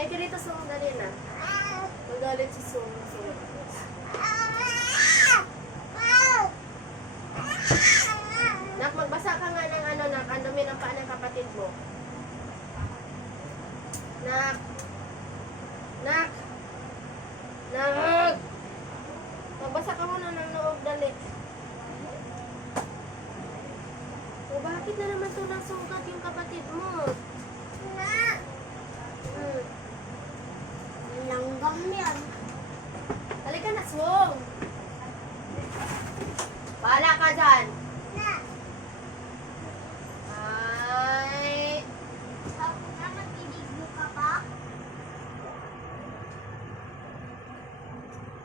Kaya ka dito Sung, dali na. Magalit si Sung. Nak, magbasa ka nga ng ano, nak. Ang dumi ng paa ng kapatid mo. Nak. Nak. Nak. Magbasa ka muna ng loob, dali. O, bakit na naman ito nasugat yung kapatid mo? Langgam yan. Halika na, Sung. Bahala ka dyan. Ay. Nagbibigo ka ba?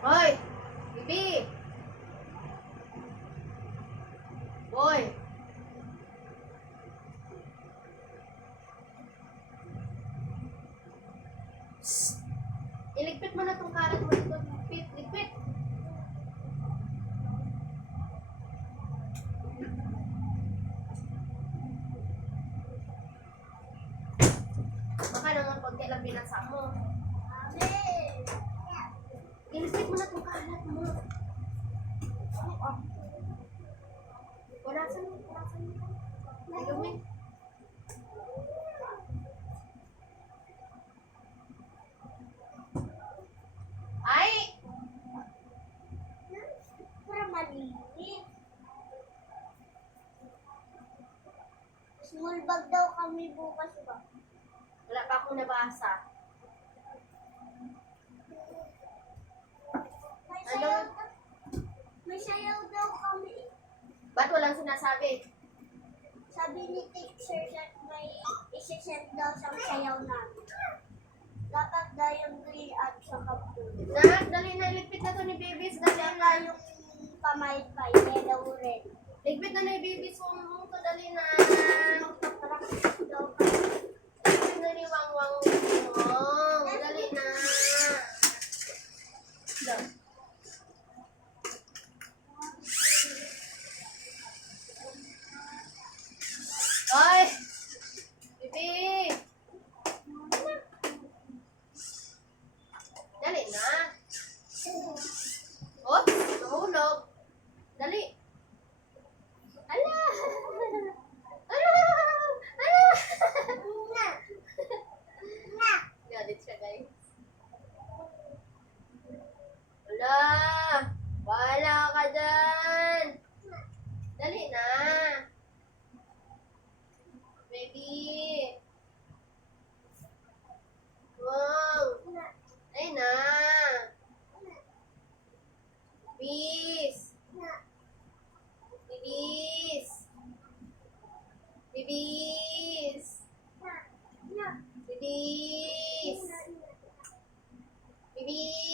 Hoy. Bibi. Boy. Shh. Iligpit mo na itong karat mo dito. Ligpit. Baka naman konti lang binasa mo. Iligpit mo na itong karat mo. Punasan mo. Ayumin. Ay! Para maliit. Small bag daw kami bukas ba? Wala pa akong nabasa. May sayaw daw kami. Ba't walang sinasabi? Sabi ni teacher that may isi-send daw sa sayaw namin. Dapat daw yung green at saka blue. Nak, dali na. Iligpit na to ni Babies. Dali Saka na. yung pamay-pay, yellow red. Ligpit na ni Babies. Huwag mo. Dali na. Daw kami. Ligpit na ni Wang Wang. Dali na. Dali. Oy! Bibi! Dali na. Oh, nahulog. Dali. Ala! Ala! Ala! Galit siya, guys. Ala! Bahala ka dyan. Dali na. Baby. Wow. Ay na. Bis. Bibis. Bibis. Bibis. Bibis.